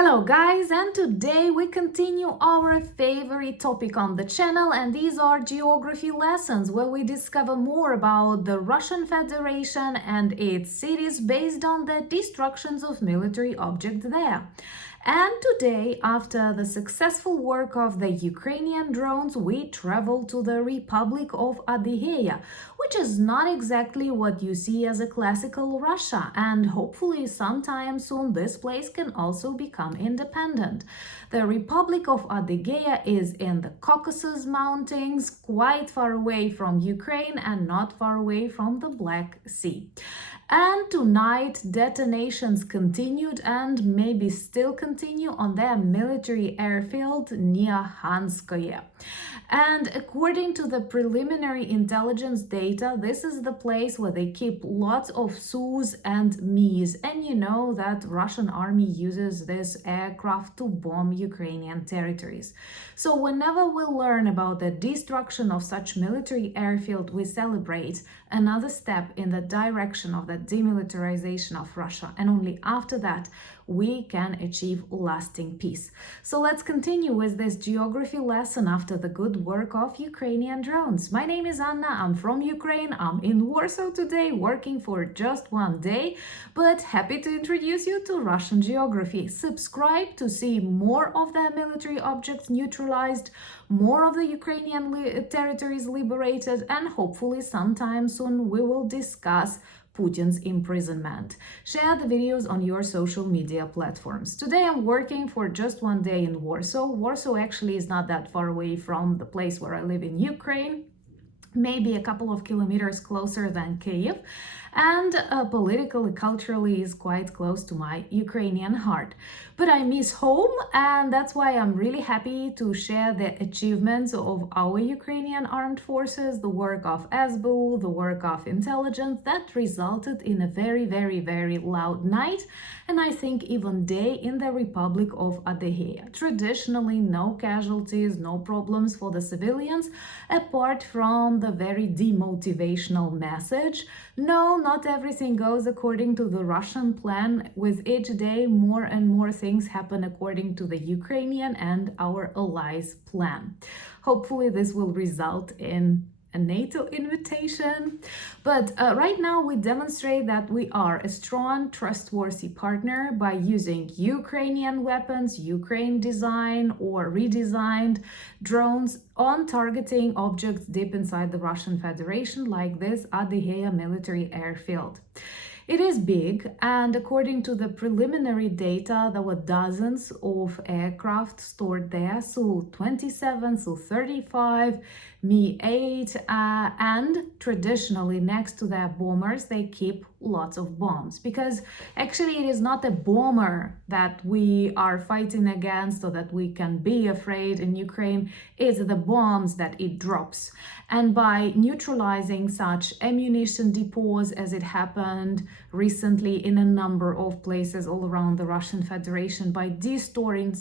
Hello guys, and today we continue our favorite topic on the channel, and these are geography lessons where we discover more about the Russian Federation and its cities based on the destructions of military objects there. And today, after the successful work of the Ukrainian drones, we travel to the Republic of ADYGEA, which is not exactly what you see as a classical Russia, and hopefully sometime soon this place can also become independent. The Republic of ADYGEA is in the Caucasus Mountains, quite far away from Ukraine and not far away from the Black Sea. And tonight, detonations continued and maybe still continue on their military airfield near Hanskoye. And according to the preliminary intelligence data, this is the place where they keep lots of Sus and Mis. And you know that Russian army uses this aircraft to bomb Ukrainian territories. So whenever we learn about the destruction of such military airfield, we celebrate another step in the direction of the demilitarization of Russia. And only after that, we can achieve lasting peace. So let's continue with this geography lesson after the good work of Ukrainian drones. My name is Anna, I'm from Ukraine, I'm in Warsaw today, working for just one day, but happy to introduce you to Russian geography. Subscribe to see more of their military objects neutralized, more of the Ukrainian territories liberated, and hopefully sometime soon we will discuss Putin's imprisonment. Share the videos on your social media platforms. Today I'm working for just one day in Warsaw. Warsaw actually is not that far away from the place where I live in Ukraine, maybe a couple of kilometers closer than Kyiv, and politically, culturally is quite close to my Ukrainian heart. But I miss home, and that's why I'm really happy to share the achievements of our Ukrainian armed forces, the work of SBU, the work of intelligence that resulted in a very loud night, and I think even day in the Republic of ADYGEA. Traditionally, no casualties, no problems for the civilians, apart from the very demotivational message. No, not everything goes according to the Russian plan. With each day, more and more things happen according to the Ukrainian and our allies' plan. Hopefully, this will result in a NATO invitation. But right now, we demonstrate that we are a strong, trustworthy partner by using Ukrainian weapons, Ukraine design or redesigned drones on targeting objects deep inside the Russian Federation, like this ADYGEA military airfield. It is big, and according to the preliminary data, there were dozens of aircraft stored there, Su-27, Su-35, Mi-8, and traditionally next to their bombers, they keep lots of bombs, because actually it is not a bomber that we are fighting against or that we can be afraid in Ukraine, it's the bombs that it drops. And by neutralizing such ammunition depots, as it happened recently in a number of places all around the Russian Federation, by destroying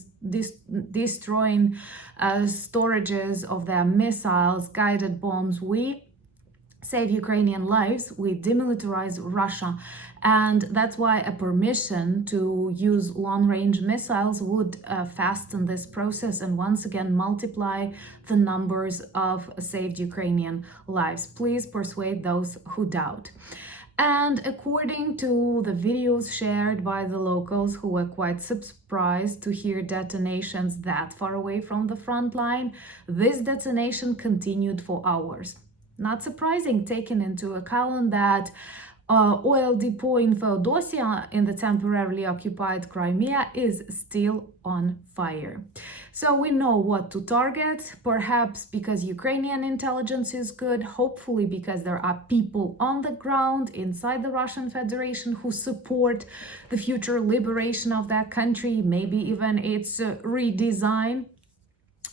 storages of their missiles, guided bombs, we save Ukrainian lives, we demilitarize Russia. And that's why a permission to use long-range missiles would fasten this process and once again multiply the numbers of saved Ukrainian lives. Please persuade those who doubt. And according to the videos shared by the locals, who were quite surprised to hear detonations that far away from the front line, this detonation continued for hours. Not surprising, taking into account that oil depot in Feodosia in the temporarily occupied Crimea is still on fire. So we know what to target, perhaps because Ukrainian intelligence is good, hopefully because there are people on the ground inside the Russian Federation who support the future liberation of that country, maybe even its redesign.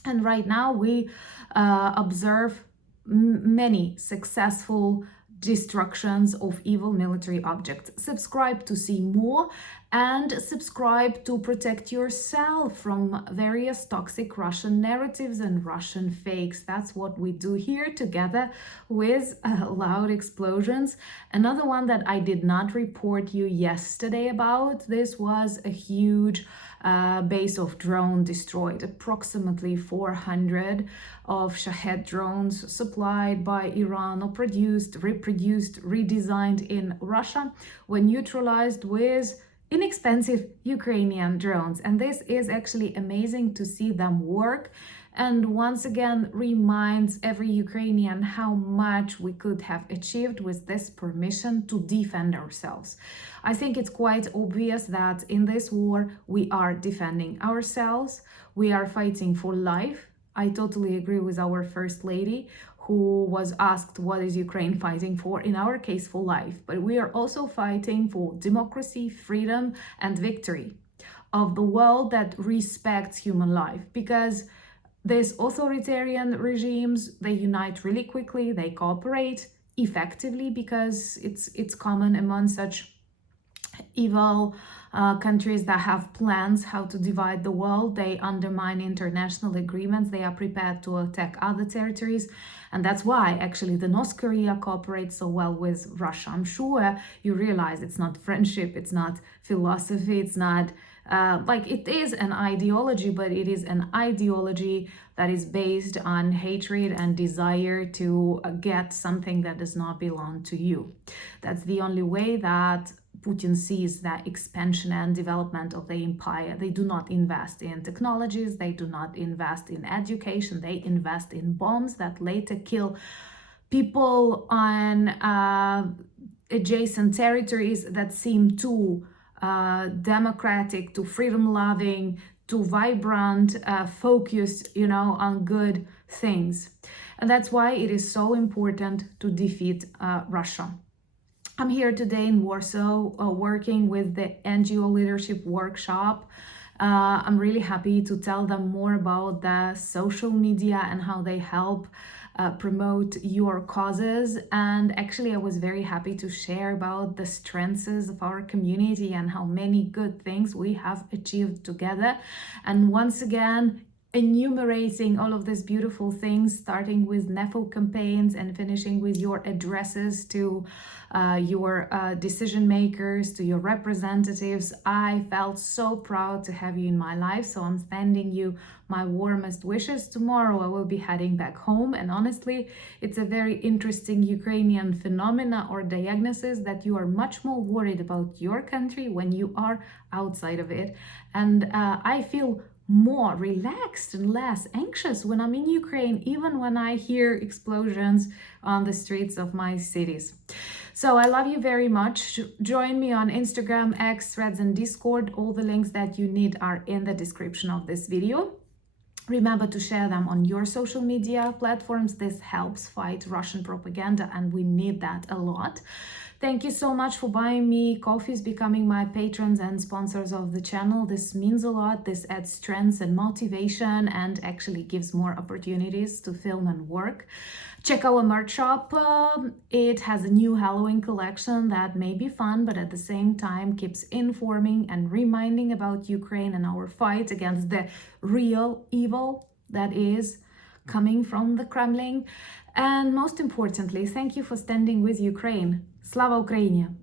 And right now we observe many successful destructions of evil military objects. Subscribe to see more, and subscribe to protect yourself from various toxic Russian narratives and Russian fakes. That's what we do here together with loud explosions. Another one that I did not report you yesterday about, this was a huge base of drone destroyed. Approximately 400 of Shahed drones supplied by Iran or produced, reproduced, redesigned in Russia were neutralized with inexpensive Ukrainian drones. And this is actually amazing to see them work, and once again reminds every Ukrainian how much we could have achieved with this permission to defend ourselves. I think it's quite obvious that in this war we are defending ourselves, we are fighting for life. I totally agree with our First Lady, who was asked what is Ukraine fighting for, in our case for life, but we are also fighting for democracy, freedom, and victory of the world that respects human life, because these authoritarian regimes, they unite really quickly, they cooperate effectively, because it's common among such evil countries that have plans how to divide the world. They undermine international agreements, they are prepared to attack other territories, and that's why actually the North Korea cooperates so well with Russia. I'm sure you realize it's not friendship, it's not philosophy, it's not like, it is an ideology, but it is an ideology that is based on hatred and desire to get something that does not belong to you. That's the only way that Putin sees that expansion and development of the empire. They do not invest in technologies, they do not invest in education, they invest in bombs that later kill people on adjacent territories that seem too democratic, too freedom-loving, too vibrant, focused, on good things. And that's why it is so important to defeat Russia. I'm here today in Warsaw working with the NGO Leadership Workshop. I'm really happy to tell them more about the social media and how they help promote your causes. And actually, I was very happy to share about the strengths of our community and how many good things we have achieved together. And once again, enumerating all of these beautiful things, starting with NEFO campaigns and finishing with your addresses to your decision makers, to your representatives. I felt so proud to have you in my life, so I'm sending you my warmest wishes. Tomorrow I will be heading back home, and honestly, it's a very interesting Ukrainian phenomena or diagnosis that you are much more worried about your country when you are outside of it. And I feel more relaxed and less anxious when I'm in Ukraine, even when I hear explosions on the streets of my cities. So I love you very much. Join me on Instagram, X, Threads, and Discord. All the links that you need are in the description of this video. Remember to share them on your social media platforms. This helps fight Russian propaganda, and we need that a lot. Thank you so much for buying me coffees, becoming my patrons and sponsors of the channel. This means a lot. This adds strength and motivation and actually gives more opportunities to film and work. Check our merch shop. It has a new Halloween collection that may be fun, but at the same time keeps informing and reminding about Ukraine and our fight against the real evil that is coming from the Kremlin. And most importantly, thank you for standing with Ukraine. Slava Ukraini!